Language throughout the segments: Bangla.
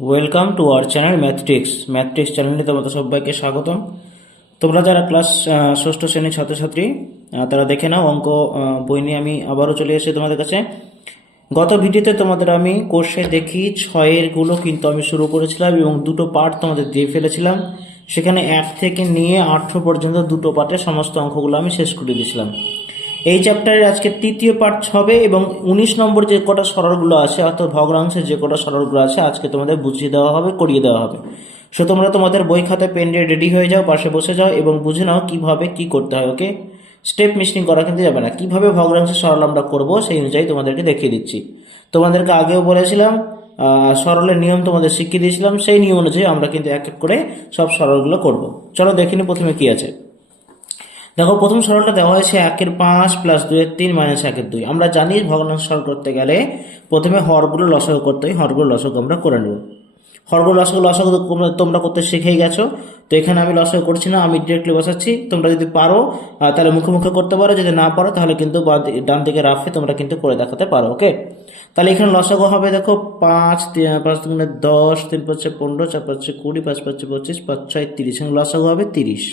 ওয়েলকাম টু আওয়ার চ্যানেল ম্যাথট্রিক্স চ্যানেলে তোমাদের সবাইকে স্বাগতম। তোমরা যারা ক্লাস ষষ্ঠ শ্রেণীর ছাত্রছাত্রী তারা দেখে নাও অঙ্ক বই নিয়ে আমি আবারও চলে এসেছি তোমাদের কাছে। গত ভিডিওতে তোমাদের আমি কোর্সে দেখি ছয়েরগুলো কিন্তু আমি শুরু করেছিলাম এবং দুটো পার্ট তোমাদের দিয়ে ফেলেছিলাম। সেখানে 1 থেকে নিয়ে 18 পর্যন্ত দুটো পার্টে সমস্ত অঙ্কগুলো আমি শেষ করে দিয়েছিলাম। এই চ্যাপ্টারের আজকে তৃতীয় পার্ট হবে এবং 19 নম্বর যে কটা সরলগুলো আছে অর্থাৎ ভগ্নাংশের যে কটা সরলগুলো আছে আজকে তোমাদের বুঝিয়ে দেওয়া হবে, করিয়ে দেওয়া হবে। সো তোমরা তোমাদের বই খাতায় পেন দিয়ে রেডি হয়ে যাও, পাশে বসে যাও এবং বুঝে নাও কিভাবে কি করতে হয়। ওকে, স্টেপ মিসিং করা কিন্তু যাবে না। কিভাবে ভগ্নাংশের সরল আমরা করবো সেই অনুযায়ী তোমাদেরকে দেখিয়ে দিচ্ছি। তোমাদেরকে আগেও বলেছিলাম, সরলের নিয়ম তোমাদের শিখিয়ে দিয়েছিলাম, সেই নিয়ম অনুযায়ী আমরা কিন্তু এক এক করে সব সরলগুলো করব। চলো দেখিনি প্রথমে কি আছে। দেখো, প্রথম সরলটা দেওয়া হয়েছে 1/5 + 2/3 - 1/2। আমরা জানি ভগ্নাংশ সরল করতে গেলে প্রথমে হরগুলো লসাগু করতে হয়। হরগুলো লসাগু আমরা করে নেব। হরগুলো লসাগু তোমরা করতে শিখেই গেছো। তো এখানে আমি লসাগু করছি না, আমি ডিরেক্টলি বসাচ্ছি। তোমরা যদি পারো তাহলে মুখে মুখে করতে পারো, যদি না পারো তাহলে কিন্তু ডান দিকে রাফে তোমরা কিন্তু করে দেখাতে পারো। ওকে, তাহলে এখানে লসাগু হবে দেখো 5 5 × 10, 3 × 5 = 15, 4 × 5 = 20, 5 × 5 = 25, 5 × 6 = 30। এখানে লসাগু হবে 30।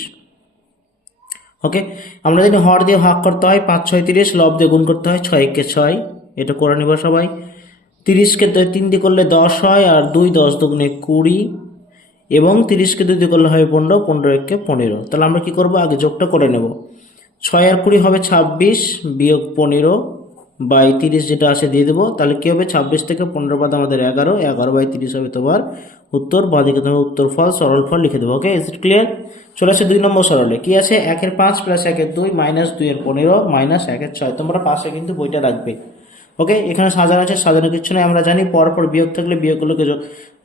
ওকে, আমরা যদি হর দিয়ে ভাগ করতে হয় 5 × 6 = 30, লব দিয়ে গুণ করতে হয় 6 × 6। এটা করে নিব সবাই। 30কে 3 দিয়ে করলে 10 হয়, আর 2 10 × 2 = 20, এবং 30কে 2 দিয়ে করলে হবে 15, 15 × 1 = 15। তাহলে আমরা কি করব, আগে যোগটা করে নেব। 6 আর 20 হবে 26, বিয়োগ 15/30 যেটা আছে দিয়ে দেবো। তাহলে কি হবে, 26 থেকে 15 বাদ আমাদের 11, 11/30 হবে তোমার উত্তর। বাদিকে তোমার উত্তর ফল, সরল ফল লিখে দেবো। ওকে, ইজ ইট ক্লিয়ার? চলে আসে 2 নম্বর সরলে। কি আছে, 1/5 + 1/2 - 2/15 - 1/6। তোমরা পাশে কিন্তু বইটা রাখবে। ওকে, এখানে সাজানো আছে, সাজানো কিছু নেই। আমরা জানি পরপর বিয়োগ থাকলে বিয়োগগুলোকে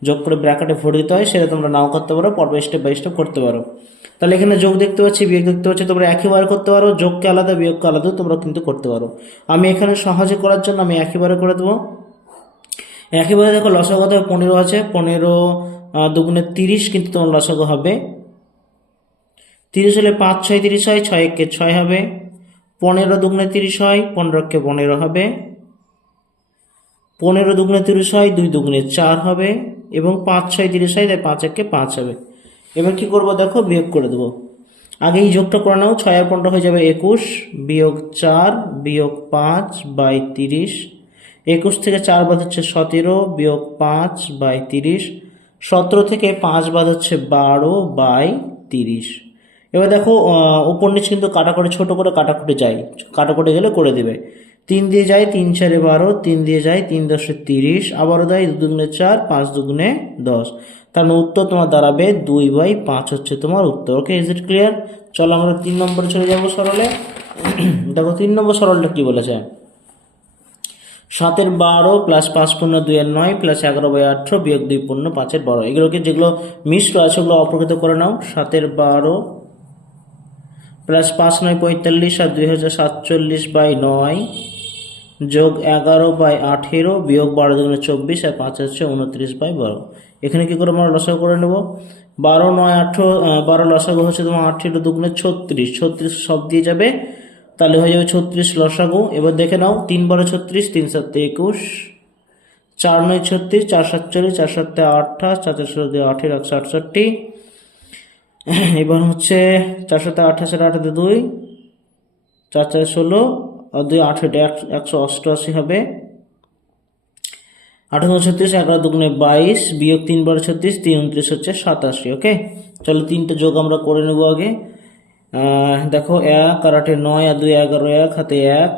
যোগ করে ব্র্যাকেটে ভরে দিতে হয়। সেটা তোমরা নাও করতে পারো, পরপর স্টেপ বাই স্টেপ করতে পারো। তাহলে এখানে যোগ দেখতে পাচ্ছি, বিয়োগ দেখতে পাচ্ছি, তোমরা একইবারে করতে পারো। যোগকে আলাদা, বিয়োগকে আলাদা তোমরা কিন্তু করতে পারো। আমি এখানে সহজে করার জন্য আমি একইবারে করে দেবো। একইবারে দেখো, লসাগু কত 15 আছে। 15 2 × 30 কিন্তু তোমার লসাগু হবে 30। হলে 5 × 6 = 30 হয়, 6 × 1 = 6 হবে। 15 2 × 30 হয়, 15 × 1 = 15 হবে। 15 2 × 30 হয়, 2 2 × 4 হবে, এবং 5 × 6 = 30 হয়, তাই 5 × 1 = 5 হবে। এবার কি করব দেখো, বিয়োগ করে দেবো। আগে এই যোগটা করে নাও। 6 আর 15 হয়ে যাবে 21, বিয়োগ 4 বিয়োগ 5/30। 21 থেকে 4 বাদ হচ্ছে 17, বিয়োগ 5/30। 17 থেকে 5 বাদ হচ্ছে 12/30। এবার দেখো, উপর নিচ কিন্তু কাটাকুটি ছোট করে কাটাকুটি যায়, কাটাকুটি গেলে করে দিবে। 3 দিয়ে যায় 3 × 4 = 12, 3 দিয়ে যায় 3 × 10 = 30, আবারও দেয় 2 2 × 4, 5 2 × 10। তার মানে উত্তর তোমার দাঁড়াবে 2/5 হচ্ছে তোমার উত্তর। ওকে, ইজ ইট ক্লিয়ার? চলো আমরা 3 নম্বরে চলে যাবো সরলে। দেখো 3 নম্বর সরলটা কি বলেছে, 7/12 + 5 × 2 = 9 + 11/18 বিয়োগ 2 × 5 = 12। এগুলোকে যেগুলো মিশ্র আছে ওগুলো অপকৃত করে নাও। 7/12 + 5 × 9 = 45, আর 2 = 47/9 যোগ 11/18 বিয়োগ 12 2 × 24, আর 5 হচ্ছে 29/12। এখানে কি করে আমরা লসাগু করে নেব। 12 9 18, 12 লসাগু হচ্ছে তোমার 18 2 × 36, 36 সব দিয়ে যাবে, তাহলে হয়ে যাবে 36 লসাগু। এবার দেখে নাও, 3 12 36, 3 7 21, 4 9 36, 4 7 40, 4 7 28, 4 4 16 18, 168। এবার হচ্ছে 4 7 28, 8 2, 4 4 16, আর 2 8 188 হবে। 8 36, 11 2 × 22, বিয়োগ 3 12 36, 3 29 হচ্ছে 87। ওকে, চলো 3টে যোগ আমরা করে নেব আগে। দেখো, 1 আর 8 9, আর 2 11, 1 হাতে 1,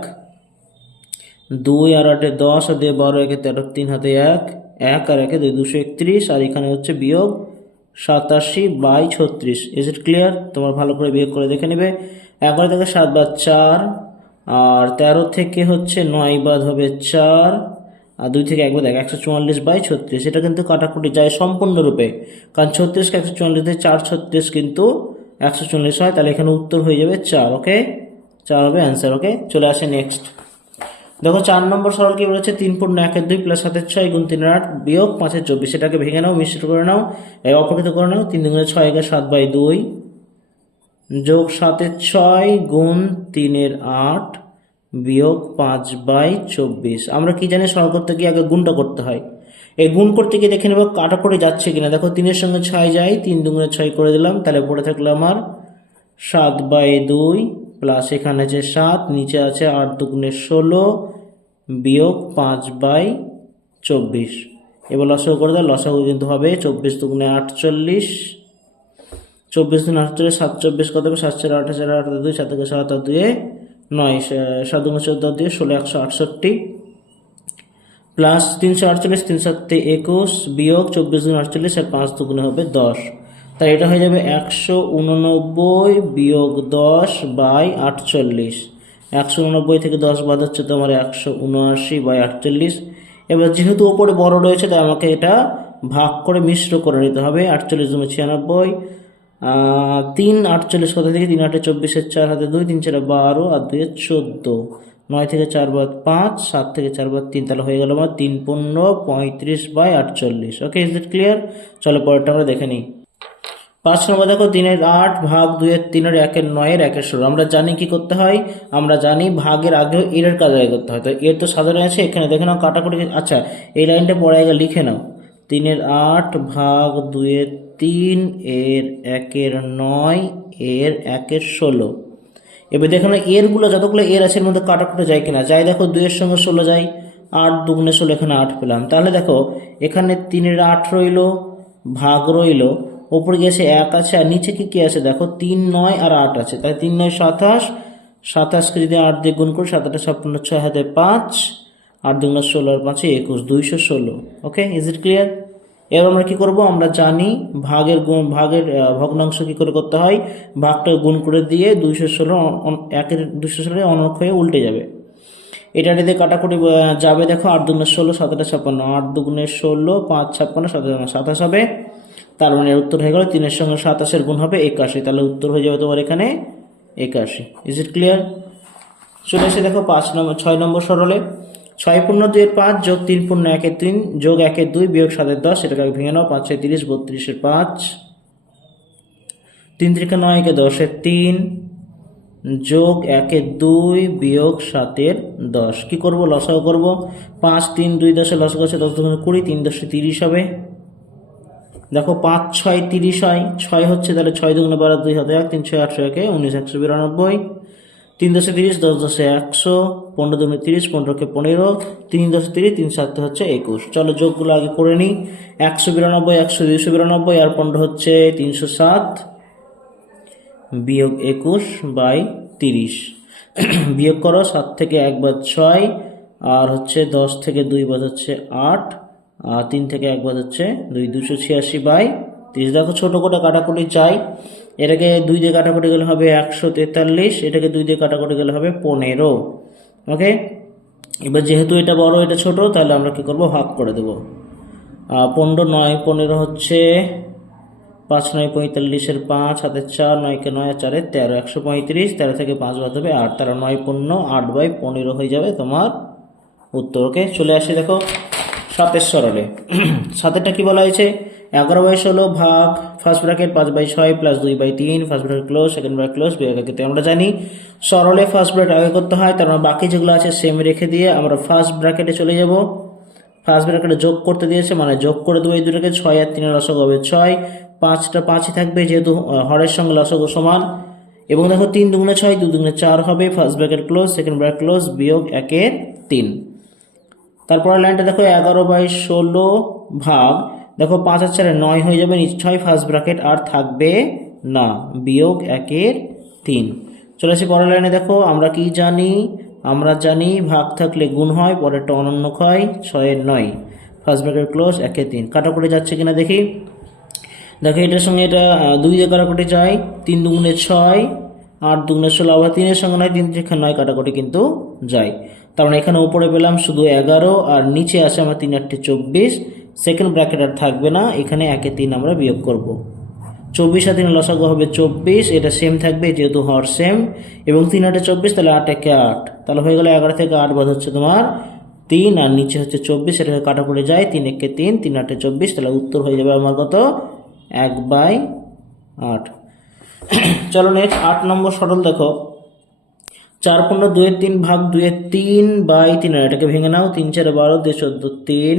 2 আর 8 10, আর 2 12, 1 13, 3 হাতে 1, 1 আর 1 2 231, আর এখানে হচ্ছে বিয়োগ 87/36। Is it clear? তোমরা ভালো করে বিয়োগ করে দেখে নেবে। 11 থেকে 7 বাদ 4, আর 13 থেকে হচ্ছে 9 বাদ হবে 4, আর 2 থেকে 1 বাদ 1, 144/36। এটা কিন্তু কাটাকুটি যায় সম্পূর্ণরূপে, কারণ 36কে 144 দিয়ে 4 36 কিন্তু 140 হয়। তাহলে এখানে উত্তর হয়ে যাবে 4। ওকে, 4 হবে অ্যান্সার। ওকে, চলে আসে নেক্সট। দেখো 4 নম্বর সরল কি বলেছে, 3 × 1 = 2 + 7 × 6 × 3 = 8 বিয়োগ 5 × 24। এটাকে ভেঙে নাও, মিশ্র করে নাও, অপকৃত করে নাও। 3 2 × 6 = 7/2 যোগ 7 × 6 গুণ 3 × 8 বিয়োগ 5/24। আমরা কি জানি, সরল করতে গিয়ে আগে গুণটা করতে হয়। এই গুণ করতে গিয়ে দেখে নেবো কাটাকুটি যাচ্ছে কিনা। দেখো 3-এর সঙ্গে 6 যায়, 3 দুগুণে 6 করে দিলাম, তাহলে পড়ে থাকলো আমার 7/2 প্লাস এখানে আছে 7, নিচে আছে 8 দুগুণে 16 বিয়োগ 5/24। এবার লসাগু করে দাও, লসাগু কিন্তু হবে 24 দুগুণে 48, 24 দুগুণে 48, 7 24 কত হবে, 7 4 8 4 8 2, 7 7 8 2 9, 7 দুগুণে 14 2 16 168 প্লাস 348, 3 7 21 বিয়োগ 24 দুগুণে 48 আর 5 দুগুণে হবে 10। তাই এটা হয়ে যাবে 189 বিয়োগ 10/48। 189 থেকে 10 বাদ হচ্ছে তোমার 179/48। এবার যেহেতু ওপরে বড় রয়েছে তাই আমাকে এটা ভাগ করে মিশ্র করে নিতে হবে। 48 দুগুণে 96, 3 48 কোথা থেকে, 3 8 24, 4 হাতে 2, 3 4 12 আর 2 14, 9 থেকে 4 বাদ 5, 7 থেকে 4 বাদ 3, তাহলে হয়ে গেল আমার 3 15 35/48। ওকে, ইজ ইট ক্লিয়ার? চলো পরেরটা আমরা দেখে নিই। 5 নম্বর দেখো, 3-এর 8 ভাগ 2-এর 3-এর 1-এর 9-এর 1-এর 16। আমরা জানি কি করতে হয়, আমরা জানি ভাগের আগেও এর কাজ আগে করতে হয়। তো এর তো সাধারণ আছে, এখানে দেখে নাও কাটাকুটি। আচ্ছা, এই লাইনটা পরে আগে লিখে নাও, 3-এর 8 ভাগ 2-এর 3 এর 1-এর 9 এর 1-এর 16। এবার দেখো না এরগুলো যতগুলো এর আছে এর মধ্যে কাটাকুটি যায় কিনা। যাই, দেখো 2-এর সঙ্গে 16 যায়, 8 দুগুণে 16, এখানে 8 পেলাম। তাহলে দেখো এখানে 3-এর 8 রইল, ভাগ রইল, ওপরে গেছে 1 আছে, আর নিচে কি কি আছে দেখো 3 9 আর 8 আছে। তাই 3 9 27, 27কে যদি 8 দিয়ে গুণ করি 7 8 56, 6 হাতে 5, 8 দুগুণে 16 আর 5 21, 216। ওকে, ইজ ইট ক্লিয়ার? এবার আমরা কি করব, আমরা জানি ভাগের ভগ্নাংশ কি করে করতে হয়। ভাগটা গুণ করে দিয়ে 216 1-এর 216 অনর্ক হয়ে উল্টে যাবে। এটা দিয়ে কাটাকুটি যাবে। দেখো 8 দুগুণে 16, 7 8 56, 8 দুগুণে 16, 5 56, 7 27 হবে। তার মানে উত্তর হয়ে গেল 3-এর সঙ্গে 27-এর গুণ হবে 81। তাহলে উত্তর হয়ে যাবে তোমার এখানে 81। Is it clear? চলে এসে দেখো 6 নম্বর সরলে, 6 পূর্ণ 2-এর 5 যোগ 3 পূর্ণ 1-এর 3 যোগ 1-এর 2 বিয়োগ 7-এর 10। এটাকে ভেঙে নাও, 5 6 30, 32-এর 5, 3 3 9, 10-এর 3 যোগ 1-এর 2 বিয়োগ 7-এর 10। কি করব, লসাগু করব। 5 3 2 10-এর লসাগু আছে 10 দুগুণে 20, 3 10 30 হবে। দেখো 5 6 30 হয়, 6 হচ্ছে, তাহলে 6 দুগুণে 12, 2 হাতে 1, 3 6 8 1 19 192, 3 10 30, 10 10 100, 15 দুগুণে 30, 15 15, 3 10 30, 3 7 হচ্ছে 21। চলো যোগগুলো আগে করে নিই। 192 100 292 আর 15 হচ্ছে 307 বিয়োগ 21/30। বিয়োগ করো, 7 থেকে 1 বাদ 6, আর হচ্ছে 10 থেকে 2 বাদ হচ্ছে 8, আর 3 থেকে 1 বাদ হচ্ছে 2, 286/30। দেখো ছোট করে কাটাকুটি চাই। এটাকে 2 দিয়ে কাটাকুটি গেলে হবে 143, এটাকে 2 দিয়ে কাটাকুটি গেলে হবে 15। ওকে, এবার যেহেতু এটা বড় এটা ছোট, তাহলে আমরা কি করব, ভাগ করে দেব। 15 9 15 হচ্ছে 5 9 45-এর 5 হাতে 4, 9 9 আর 4 13, 135, 13 থেকে 5 বাদ হবে 8, তারা 9 15 8/15 হয়ে যাবে তোমার উত্তর। ওকে, চলে আসে দেখো 7-এর সরলে। 7-এরটা কি বলা হয়েছে, 11/16 ভাগ first bracket 5/6 plus 2/3 first bracket close, second bracket close, বিয়োগ ক্ষেত্রে আমরা জানি সরলে ফার্স্ট ব্র্যাকেট আগে করতে হয়। তার মানে বাকি যেগুলো আছে সেম রেখে দিয়ে আমরা ফার্স্ট ব্র্যাকেটে চলে যাব। ফার্স্ট ব্র্যাকেটে যোগ করতে দিয়েছে, মানে যোগ করে দেবো এই দুটোকে। 6 আর 3 লসাগু হবে 6, 5টা 5ই থাকবে যেহেতু হরের সঙ্গে লসাগু সমান। এবং দেখো 3 দুগুণে 6, 2 দুগুণে 4 হবে, first bracket close, second bracket close, বিয়োগ 1-এর 3। তারপরে লাইনটা দেখো 11/16 ভাগ, দেখো 5 আর 4 9 হয়ে যাবে, নিচে 6 ফার্স্ট ব্র্যাকেট আর থাকবে না, বিয়োগ 1-এর 3। চলে আসি পরের লাইনে। দেখো আমরা কি জানি, আমরা জানি ভাগ থাকলে গুণ হয়, পরেরটা অনন্য হয়, 6-এর 9 ফার্স্ট ব্র্যাকেট ক্লোজ, 1-এর 3। কাটাকুটি যাচ্ছে কিনা দেখি। দেখো এটার সঙ্গে এটা 2 দিয়ে কাটাকুটি যায়, 3 দুগুণে 6, 8 দুগুণে 16, আবার 3-এর সঙ্গে 9, 3 থেকে 9 কাটাকুটি কিন্তু যায়। তার মানে এখানে উপরে পেলাম শুধু 11, আর নিচে আছে আমার 3 8 24, সেকেন্ড ব্র্যাকেট আর থাকবে না, এখানে 1-এর 3 আমরা বিয়োগ করব। 24 আর 3 লসাগু হবে 24, এটা সেম থাকবে যেহেতু হর সেম, এবং 3 8 24, তাহলে 8 1 8, তাহলে হয়ে গেল 11 থেকে 8 বাদ হচ্ছে তোমার 3, আর নিচে হচ্ছে 24, এটা কাটাকুটি যায়, 3 1 3, 3 8 24, তাহলে উত্তর হয়ে যাবে আমার কত, 1/8। চলো নেক্সট 8 নম্বর সরল দেখো, 4 পূর্ণ 2-এর 3 ভাগ 2-এর 3/3, এটাকে ভেঙে নাও, 3 4 12, 2 14 3,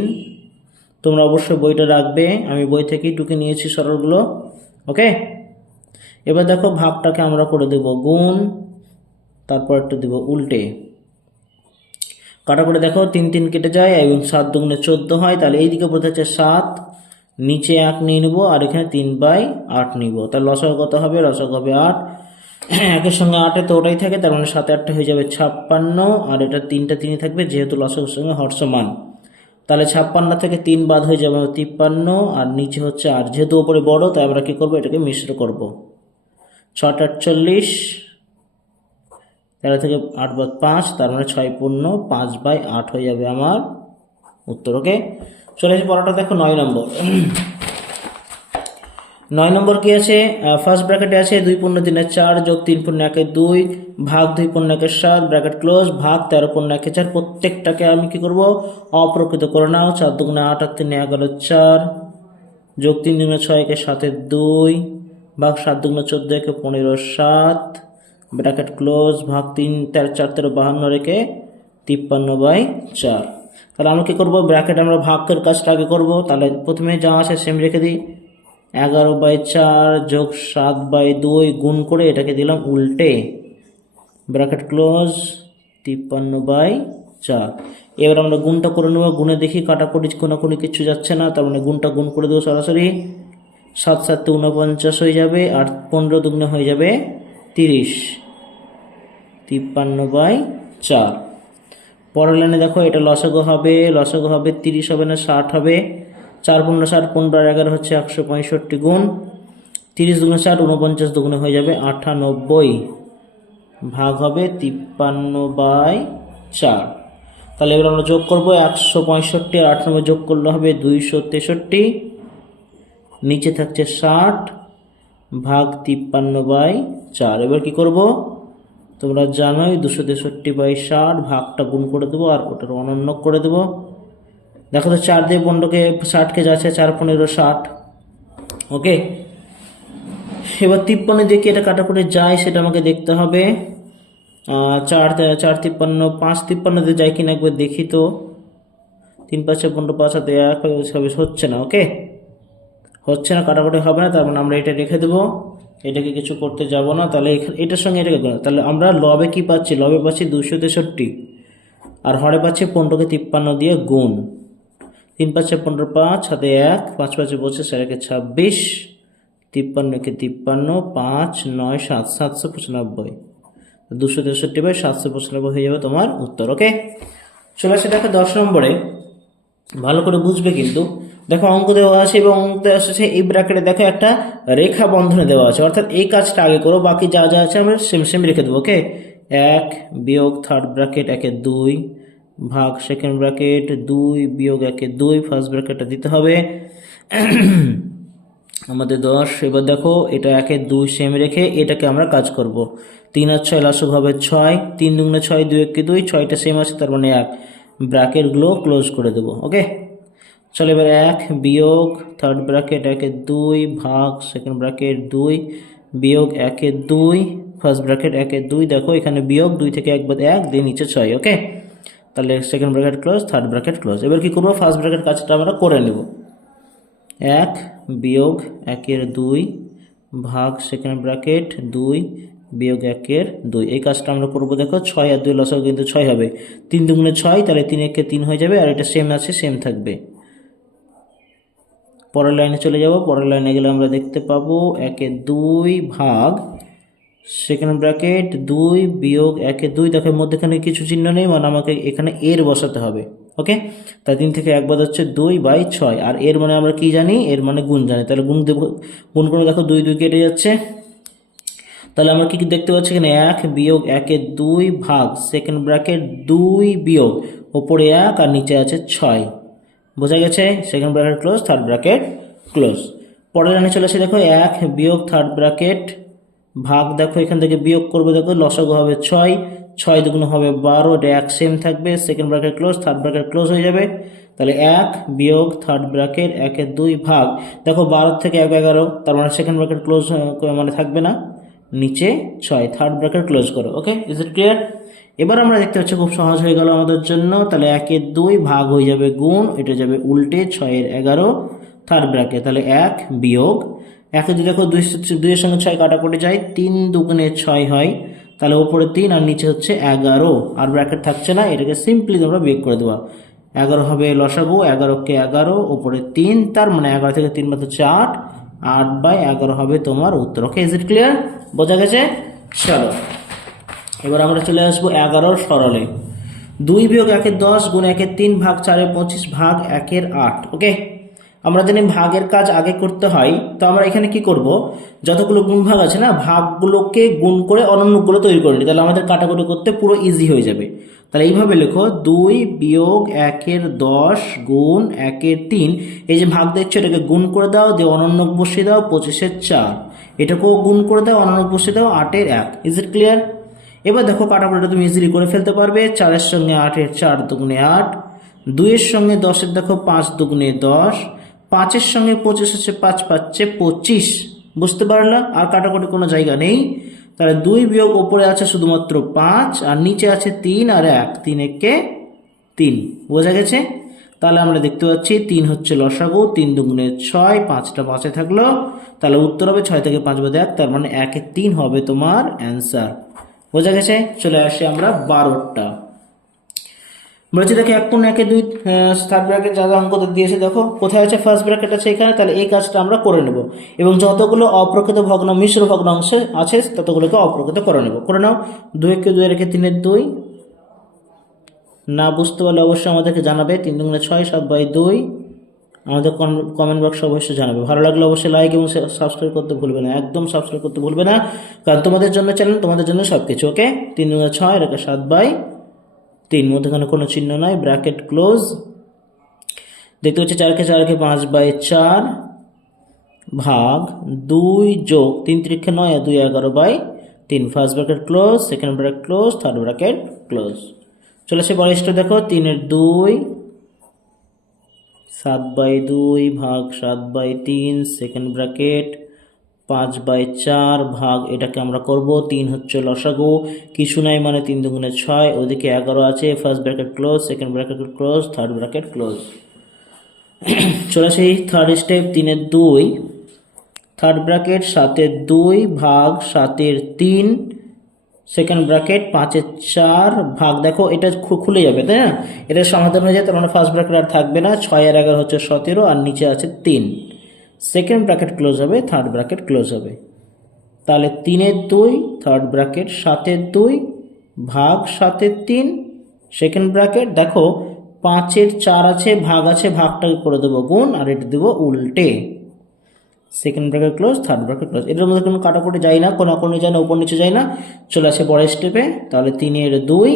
তোমরা অবশ্যই বইটা রাখবে, আমি বই থেকেই টুকে নিয়েছি সরলগুলো। ওকে, এবার দেখো ভাগটাকে আমরা করে দেব গুণ, তারপর একটু দেব উল্টে। কাটা করে দেখো 3 3 কেটে যায় এবং 7 দুগুণে 14 হয়। তাহলে এইদিকে বলতে হচ্ছে 7, নিচে 1 নিয়ে নেবো আর এখানে 3/8 নিব। তাহলে লসাগু কত হবে? লসাগু হবে 8। একের সঙ্গে 8 তো ওটাই থাকে, তার মানে 7 8 হয়ে যাবে 56, আর এটা 3টা 3 থাকবে যেহেতু লসাগুর সঙ্গে হর সমান। তাহলে 56 থেকে 3 বাদ হয়ে যাবে 53, আর নিচে হচ্ছে 8, যেহেতু ওপরে বড় তাই আমরা কি করবো, এটাকে মিশ্র করব। 6 48, 13 থেকে 8 বাদ 5, তার মানে 6 পূর্ণ 5/8 হয়ে যাবে আমার উত্তর। ওকে, চলে আসি পড়াটা দেখো 9 নম্বর। 9 নম্বর কি আছে? ফার্স্ট ব্র্যাকেটে আছে 2 পূর্ণ 3 4 যোগ 3 পূর্ণ 1 2 ভাগ 2 পূর্ণ 1 7 ব্র্যাকেট ক্লোজ ভাগ 13 পূর্ণ 1 4। প্রত্যেকটাকে আমি কি করব? অপ্রকৃত করে নাও। 4 দুগুণে 8 আর 3 11 4 যোগ 3 দুগুণে 6 1 7 2 ভাগ 7 দুগুণে 14 1 15 7 ব্র্যাকেট ক্লোজ ভাগ 3 4 13 52 রেখে 53/4। তাহলে আমরা কি করব? ব্র্যাকেট আমরা ভাগের কাজটা আগে করব। তাহলে প্রথমে যা আছে সেম রেখে দিই। 11/4 যোগ 7/2 গুণ করে এটাকে দিলাম উল্টে, ব্র্যাকেট ক্লোজ 53/4। এবার আমরা গুণটা করে নেব। গুণে দেখি কাটাকুটি কোনাকুনি কিছু যাচ্ছে না, তার মানে গুণটা গুণ করে দেবো সরাসরি। 7 7 49 হয়ে যাবে, আর 15 দুগুণে হয়ে যাবে 30, 53/4। পরের লাইনে দেখো এটা লসাগু হবে, লসাগু হবে 30 হবে না 60 হবে। 4 পূর্ণ 60 15 আর 11 হচ্ছে 165 গুণ 30 দুগুণে 60 49 দুগুণে হয়ে যাবে 98, ভাগ হবে 53/4। তাহলে এবার আমরা যোগ করবো 165 আর 98 যোগ করলে হবে 263, নিচে থাকছে 60 ভাগ 53/4। এবার কি করব? তোমরা জানোই 263/60 ভাগটা গুণ করে দেবো আর ওটার অনন্য করে দেবো। দেখো তো 4 দিয়ে 15কে 60কে যাচ্ছে, 4 15 60। ওকে, এবার 53 দিয়ে কি এটা কাটাকুটি যায় সেটা আমাকে দেখতে হবে। 4 4 53 5 53 দিয়ে যায় কিনা একবার দেখি তো। 3 5 15 5 হাতে 1 হচ্ছে না। ওকে, হচ্ছে না, কাটাকুটি হবে না, তার মানে আমরা এটা রেখে দেবো, এটাকে কিছু করতে যাব না। তাহলে এটার সঙ্গে এটাকে, তাহলে আমরা লবে কি পাচ্ছি? লবে পাচ্ছি 263, আর হরে পাচ্ছি 15কে 53 দিয়ে গুণ। 3 5 15 5 হাতে 1 5 5 25 আর 1 26, 53কে 53 5 9 7 795, 263/795 হয়ে যাবে তোমার উত্তর। ওকে, চলে আসে দেখো 10 নম্বরে। ভালো করে বুঝবে কিন্তু। দেখো অঙ্ক দেওয়া আছে এবং অঙ্ক দেওয়া আছে এই ব্র্যাকেটে দেখো একটা রেখা বন্ধনে দেওয়া আছে, অর্থাৎ এই কাজটা আগে করো, বাকি যা যা আছে আমরা সেম সেম রেখে দেবো। ওকে, 1 বিয়োগ থার্ড ব্র্যাকেট 1 2 ভাগ সেকেন্ড ব্র্যাকেট 2 বিয়োগ 1 2 ফার্স্ট ব্র্যাকেটটা দিতে হবে আমাদের 10। এবার দেখো এটা 1 2 সেম রেখে এটাকে আমরা কাজ করব। 3 আর 6 লসাগু হবে 6, 3 দুগুণে 6 2 1 2, 6টা সেম আছে তার মানে 1, ব্র্যাকেটগুলো ক্লোজ করে দেবো। ওকে, চলো এবার 1 বিয়োগ থার্ড ব্র্যাকেট 1 2 ভাগ সেকেন্ড ব্র্যাকেট 2 বিয়োগ 1 2 ফার্স্ট ব্র্যাকেট 1 2। দেখো এখানে বিয়োগ 2 থেকে 1 বাদ 1 দিয়ে নিচে 6। ওকে, তাহলে second bracket close third bracket close. এবার কি করবো? ফার্স্ট ব্র্যাকেট কাজটা আমরা করে নেব। 1 বিয়োগ 1 2 ভাগ সেকেন্ড ব্র্যাকেট 2 বিয়োগ 1 2, এই কাজটা আমরা করবো। দেখো 6 আর 2 লসাগু কিন্তু 6 হবে, 3 দুগুণে 6, তাহলে 3 1 3 হয়ে যাবে, আর এটা সেম আছে সেম থাকবে। পরের লাইনে চলে যাব। পরের লাইনে গেলে আমরা দেখতে পাবো 1 2 ভাগ সেকেন্ড ব্র্যাকেট 2 বিয়োগ 1 2। দেখো মধ্যেখানে কিছু চিহ্ন নেই, মানে আমাকে এখানে এর বসাতে হবে। ওকে, তাই 3 থেকে 1 বাদ হচ্ছে 2/6, আর এর মানে আমরা কি জানি? এর মানে গুণ জানি। তাহলে গুণ দেব, গুণ করে দেখো 2 2 কেটে যাচ্ছে। তাহলে আমরা কি দেখতে পাচ্ছি এখানে 1 বিয়োগ 1 2 ভাগ সেকেন্ড ব্র্যাকেট 2 বিয়োগ ওপরে 1 আর নিচে আছে 6। বোঝা গেছে? Second bracket close third bracket close. পরের লাইনে চলে আসে দেখো 1 বিয়োগ থার্ড ব্র্যাকেট ভাগ, দেখো এখান থেকে বিয়োগ করবে, দেখো লসাগু হবে 6, 6 দুগুণ হবে 12, এটা 1 সেম থাকবে, second bracket close third bracket close হয়ে যাবে। তাহলে 1 বিয়োগ থার্ড ব্র্যাকেট 1 2 ভাগ, দেখো 12 থেকে 1 11, তার মানে সেকেন্ড ব্র্যাকেট ক্লোজ মানে থাকবে না, নিচে 6, থার্ড ব্র্যাকেট ক্লোজ করো। ওকে, ইজ ইট ক্লিয়ার? এবার আমরা দেখতে পাচ্ছি খুব সহজ হয়ে গেল আমাদের জন্য। তাহলে 1 2 ভাগ হয়ে যাবে গুণ, এটা যাবে উল্টে 6 11 থার্ড ব্র্যাকেট, তাহলে 1 বিয়োগ 1 যদি দেখো 2 এর সঙ্গে 6 কাটাকুটি যায়, 3 দুগুণে 6 হয়, তাহলে উপরে 3 আর নিচে হচ্ছে 11, আর ব্র্যাকেট থাকছে না, এটাকে সিম্পলি তোমরা বিয়োগ করে দেবা। 11 হবে লসাগু, 11 কে 11 উপরে 3, তার মানে 11 থেকে 3 বাদ হচ্ছে 8, 8/11 হবে তোমার উত্তর। ওকে, ইজ ইট ক্লিয়ার? বোঝা গেছে? চলো এবার আমরা চলে আসবো 11 সরলে। 2 বিয়োগ 1 10 গুণ 1 3 ভাগ 4 25 ভাগ 1 8। ওকে, আমরা জানি ভাগের কাজ আগে করতে হয়, তো আমরা এখানে কি করব, যতগুলো গুণ ভাগ আছে না, ভাগগুলোকে গুণ করে অনন্যগুলো তৈরি করে নিই, তাহলে আমাদের কাটাকুটি করতে পুরো ইজি হয়ে যাবে। তাহলে এইভাবে লেখো 2 বিয়োগ 1 10 গুণ 1 3, এই যে ভাগ দেখছো এটাকে গুণ করে দাও, দিয়ে অনন্য বসিয়ে দাও 25 4, এটাকেও গুণ করে দাও, অনন্য বসিয়ে দাও 8 1। Is it clear? এবার দেখো কাটাকুটিটা তুমি ইজিলি করে ফেলতে পারবে। 4 এর সঙ্গে 8 4 দুগুণে 8, 2 এর সঙ্গে 10 এর দেখো 5 দুগুণে 10, 5 এর সঙ্গে 25 হচ্ছে 5 5 25। বুঝতে পারলা? আর কাটাকুটি কোনো জায়গা নেই। তাহলে 2 বিয়োগ উপরে আছে শুধুমাত্র 5, আর নিচে আছে 3 আর 1, 3 1 3। বোঝা গেছে? তাহলে আমরা দেখতে পাচ্ছি 3 হচ্ছে লসাগু, 3 দুগুণে 6, 5টা 5-এ থাকলো, তাহলে উত্তর হবে 6 থেকে 5 বাদ 1, তার মানে 1 3 হবে তোমার অ্যান্সার। বোঝা গেছে? চলে আসি আমরা 12টা। বলেছি দেখো 1 1 2 থার্ড ব্র্যাকেট যা অঙ্ক দিয়েছে, দেখো কোথায় আছে, ফার্স্ট ব্র্যাকেট আছে এখানে, তাহলে এই কাজটা আমরা করে নেব, এবং যতগুলো অপ্রকৃত ভগ্ন মিশ্র ভগ্নাংশ আছে ততগুলোকে অপ্রকৃত করে নেব। করে নাও। 2 1 2 রেখে 3 2, না বুঝতে পারলে অবশ্যই আমাদেরকে জানাবে। 3 2 6 7/2, আমাদের কমেন্ট বক্সে অবশ্যই জানাবে। ভালো লাগলে অবশ্যই লাইক এবং সাবস্ক্রাইব করতে ভুলবে না, একদম সাবস্ক্রাইব করতে ভুলবে না, কারণ তোমাদের জন্য চ্যানেল, তোমাদের জন্য সব কিছু। ওকে, 3 2 6 রেখে 7/3, মধ্যখানে কোনো চিহ্ন নাই, ব্র্যাকেট ক্লোজ। দেখতে হচ্ছে 4 কে 5/4 ভাগ 2 যোগ 3 3 9 আর 2 11/3, first bracket close, second bracket close, third bracket close. চলে আসে বড় দেখো 3 2, 7/2 ভাগ 7/3, সেকেন্ড ব্র্যাকেট 5/4 ভাগ, এটাকে আমরা করব 3 হচ্ছে লসাগু, কিছু নাই মানে 3 দুগুণে 6, ওদিকে 11 আছে, first bracket close, second bracket close, third bracket close. চলে আসি থার্ড স্টেপ, 3 2, থার্ড ব্র্যাকেট 7 2 ভাগ 7 3, সেকেন্ড ব্র্যাকেট 5 4 ভাগ, দেখো এটা খুলে যাবে তাই না, এটা সমাধান হয়ে যায়, তার মানে ফার্স্ট ব্র্যাকেট আর থাকবে না, 6 আর 11 হচ্ছে 17, আর নিচে আছে 3, সেকেন্ড ব্র্যাকেট ক্লোজ হবে, থার্ড ব্র্যাকেট ক্লোজ হবে। তাহলে 3 2, থার্ড ব্র্যাকেট 7 2 ভাগ 7 3, সেকেন্ড ব্র্যাকেট, দেখো 5 4 আছে, ভাগ আছে, ভাগটাকে করে দেবো গুণ, আর এটা দেবো উল্টে, second bracket close, third bracket close. এটার মধ্যে কোনো কাটাকুটি যায় না, কোনো কোণে যায় না, উপর নিচে যায় না। চলে আসে পরের স্টেপে, তাহলে 3 2,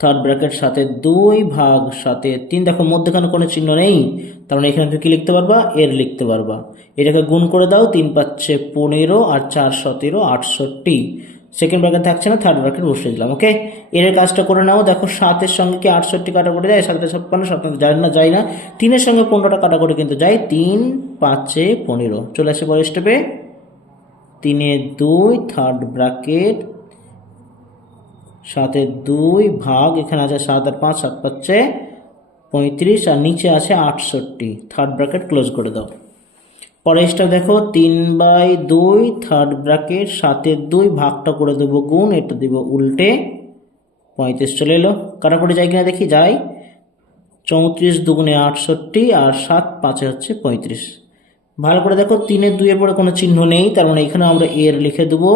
থার্ড ব্র্যাকেট 7 2 ভাগ 7 3, দেখো মধ্যখানে কোনো চিহ্ন নেই, তার মানে এখানে তুমি কি লিখতে পারবা, এর লিখতে পারবা। এটাকে গুণ করে দাও, 3 5 15 আর 4 17 68, সেকেন্ড ব্র্যাকেট থাকছে না, থার্ড ব্র্যাকেট বসিয়ে দিলাম। ওকে, এর কাজটা করে নাও। দেখো 7 এর সঙ্গে কি 68 কাটাকুটি যায়, 7 56 7 যায় না, যায় না। 3 এর সঙ্গে 15টা কাটাকুটি কিন্তু যায়, 3 5 15। চলে আসে পরের স্টেপে, 3 2, থার্ড ব্র্যাকেট 7 2 ভাগ, এখানে আছে 7 আর 5 7 5 35, আর নিচে আছে 68, থার্ড ব্র্যাকেট ক্লোজ করে দাও। পরের স্টেপ দেখো 3/2, থার্ড ব্র্যাকেট 7 2 ভাগটা করে দেবো গুণ, এটা দেব উল্টে, 35 চলে এলো। কাটাকুটি যায় কিনা দেখি, যায়, 34 দুগুণে 68, আর 7 5 হচ্ছে 35। ভালো করে দেখো 3 2 এর পরে কোনো চিহ্ন নেই, তার মানে এখানে আমরা এর লিখে দেবো,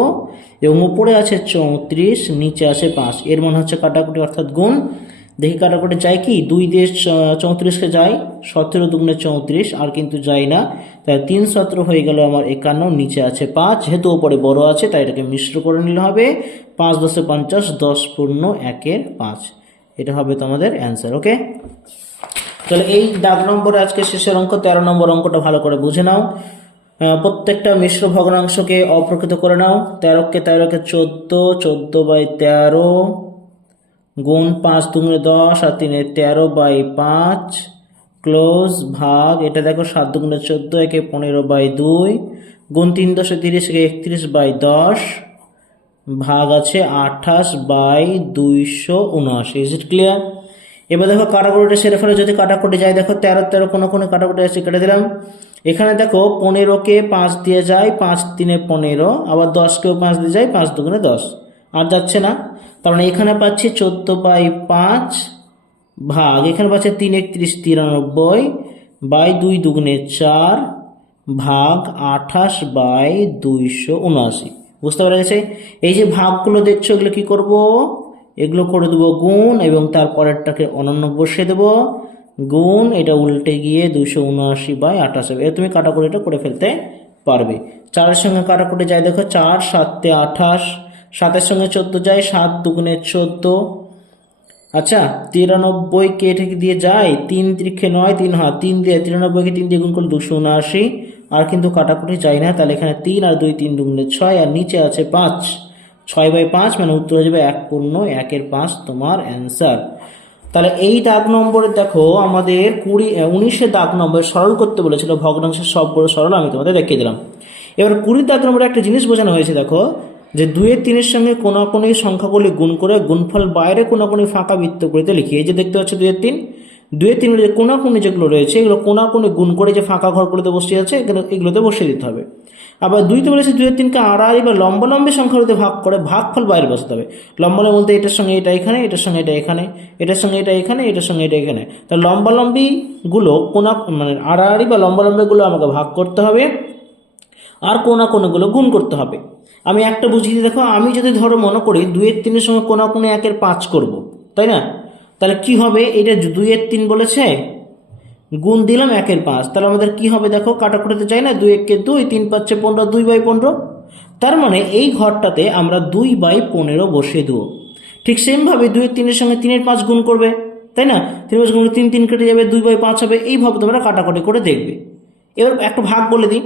এবং উপরে আছে 34, নিচে আছে 5, এর মানে হচ্ছে কাটাকুটি অর্থাৎ গুণ। দেখি কাটাকুটি যায় কি, 2 দিয়ে 34কে যায়, 17 দুগুণে 34, আর কিন্তু যায় না, তাই 3 17 হয়ে গেল আমার 51, নিচে আছে 5, যেহেতু উপরে বড় আছে তাই এটাকে মিশ্র করে নিলে হবে 5 10 50, 10 পূর্ণ 1 5, এটা হবে তোমাদের অ্যান্সার। ওকে, তাহলে এই দাগ নম্বরে আজকে শেষের অঙ্ক 13 নম্বর অঙ্কটা ভালো করে বুঝে নাও। প্রত্যেকটা মিশ্র ভগ্নাংশকে অপ্রকৃত করে নাও। 13 কে 14, 14/13 গুণ 5 2 10 আর 3 13/5 ক্লোজ, ভাগ, এটা দেখো 7 2 14, একে 15/2 গুণ 3 10 30, একে 31/10, ভাগ আছে 28/279। Is it clear? এবার দেখো কাটাকুটিটা সেরে ফেলে, যদি কাটাকুটি যায় দেখো 13 13 কোনো কাটাকুটি আছে, কেটে দিলাম। এখানে দেখো 15কে 5 দিয়ে যায়, 5 3 15, আবার 10কেও 5 দিয়ে যায়, 5 2 10, আর যাচ্ছে না। কারণ এখানে পাচ্ছি 14/5 ভাগ, এখানে পাচ্ছে 3 31 93 বাই 2 2 4 ভাগ 28/279। বুঝতে পারা গেছে? এই যে ভাগগুলো দেখছো এগুলো কি করব, এগুলো করে দেবো গুণ, এবং তারপরেরটাকে অনন্য বসিয়ে দেবো গুণ, এটা উল্টে গিয়ে 279/28 হবে। তুমি কাটাকুটিটা করে ফেলতে পারবে। 4-এর সঙ্গে কাটাকুটি যায় দেখো, 4 7 28, 7-এর সঙ্গে 14 যায়, 7 2 14। আচ্ছা, 93কে এটা কি দিয়ে যায়, 3 3 9, 3, হ্যাঁ 3 দিয়ে 93কে 3 দিয়ে গুণ করলে 279, আর কিন্তু কাটাকুটি যায় না। তাহলে এখানে 3 আর 2 3 2 6, আর নিচে আছে 5, 6/5, মানে উত্তর হয়ে যাবে 1/1 তোমার অ্যান্সার। তাহলে এই দাগ নম্বরে দেখো আমাদের 19 দাগ নম্বর সরল করতে বলেছিল, ভগ্নাংশের সবগুলো সরল আমি তোমাদের দেখিয়ে দিলাম। এবার 20 দাগ নম্বরে একটা জিনিস বোঝানো হয়েছে দেখো, যে 2 3-এর সঙ্গে কোনাকুনি সংখ্যাগুলি গুণ করে গুণফল বাইরে কোনাকুনি ফাঁকা বৃত্তগুলিতে লিখি। এই যে দেখতে পাচ্ছ 2 3, 2 3 যে কোনাকুনি যেগুলো রয়েছে এগুলো কোনাকুনি গুণ করে যে ফাঁকা ঘরগুলোতে বসিয়ে আছে এগুলোতে বসিয়ে দিতে হবে। আবার 2তে বলেছে 2 3-কে আড়াআড়ি বা লম্বালম্বি সংখ্যাগুলোতে ভাগ করে ভাগফল বাইরে বসাতে হবে। লম্বালম্বি বলতে এটার সঙ্গে এটা এখানে, এটার সঙ্গে এটা এখানে, এটার সঙ্গে এটা এখানে, এটার সঙ্গে এটা এখানে। তো লম্বালম্বিগুলো মানে আড়াআড়ি বা লম্বালম্বিগুলো আমাকে ভাগ করতে হবে, আর কোনাকুনিগুলো গুণ করতে হবে। আমি একটা বুঝিয়ে দিই দেখো, আমি যদি ধরো মনে করি 2 3-এর সঙ্গে কোনাকুনি 1/5 করব, তাই না? তাহলে কি হবে, এটা 2 3 বলেছে, গুণ দিলাম 1/5, তাহলে আমাদের কি হবে দেখো, কাটাকুটিতে চাই না, 2 1 2, 3 5 15, 2/15। তার মানে এই ঘরটাতে আমরা 2/15 বসিয়ে দেবো। ঠিক সেমভাবে 2 3-এর সঙ্গে 3/5 গুণ করবে, তাই না? 3 গুণ 3 3 কেটে যাবে, 2/5 হবে। এইভাবে তোমরা কাটাকুটি করে দেখবে। এবার একটা ভাগ বলে দিই।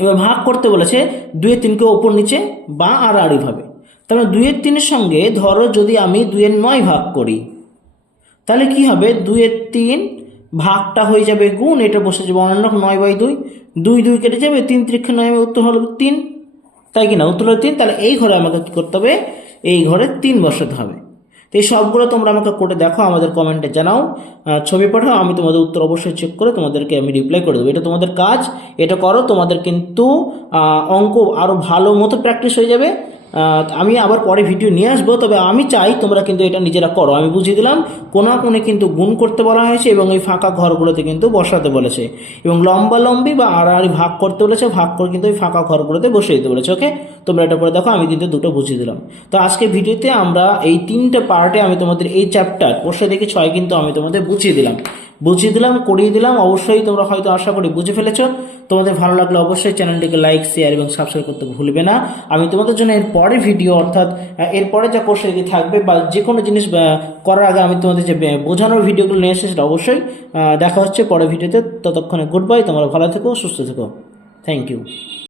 এবার ভাগ করতে বলেছে 2 3-কে ওপর নিচে বা আড়াআড়ি ভাবে। তাহলে 2 3-এর সঙ্গে ধরো যদি আমি 2 9 ভাগ করি, তাহলে কি হবে, 2 3 ভাগটা হয়ে যাবে গুণ, এটা বসে যাবে অনন্য 9/2, 2 2 কেটে যাবে, 3 3 9, উত্তর হলো 3, তাই কি না? উত্তর হলো 3। তাহলে এই ঘরে আমাকে কি করতে হবে, এই ঘরে 3 বসাতে হবে। তো এই সবগুলো তোমরা আমাকে করে দেখো, আমাদের কমেন্টে জানাও, ছবি পাঠাও, আমি তোমাদের উত্তর অবশ্যই চেক করে তোমাদেরকে আমি রিপ্লাই করে দেবো। এটা তোমাদের কাজ, এটা করো, তোমাদের কিন্তু অঙ্ক আরও ভালো মতো প্র্যাকটিস হয়ে যাবে। আমি আবার পরে ভিডিও নিয়ে আসবো, তবে আমি চাই তোমরা কিন্তু এটা নিজেরা করো। আমি বুঝিয়ে দিলাম, কোনাকুনি কিন্তু গুণ করতে বলা হয়েছে, এবং এই ফাঁকা ঘরগুলোতে কিন্তু বসাতে বলেছে, এবং লম্বালম্বি বা আড়াআড়ি ভাগ করতে বলেছে, ভাগ করে কিন্তু এই ফাঁকা ঘরগুলোতে বসিয়ে দিতে বলেছে। ওকে, তোমরা এটা করে দেখো, আমি কিন্তু দুটো বুঝিয়ে দিলাম। তো আজকে ভিডিওতে আমরা এই 3টে পার্টে আমি তোমাদের এই চ্যাপ্টার বসে দেখি 6 কিন্তু আমি তোমাদের বুঝিয়ে দিলাম, করিয়ে দিলাম। অবশ্যই তোমরা হয়তো আশা করি বুঝে ফেলেছো। তোমাদের ভালো লাগলে অবশ্যই চ্যানেলটিকে লাইক শেয়ার এবং সাবস্ক্রাইব করতে ভুলবে না। আমি তোমাদের জন্য এর পরে ভিডিও, অর্থাৎ এরপরে যা কোর্সে থাকবে বা যে কোনো জিনিস করার আগে আমি তোমাদের যে বোঝানোর ভিডিওগুলো নিয়ে এসে সেটা অবশ্যই দেখা হচ্ছে পরের ভিডিওতে। ততক্ষণে গুড বাই, তোমরা ভালো থেকো, সুস্থ থেকো। Thank you.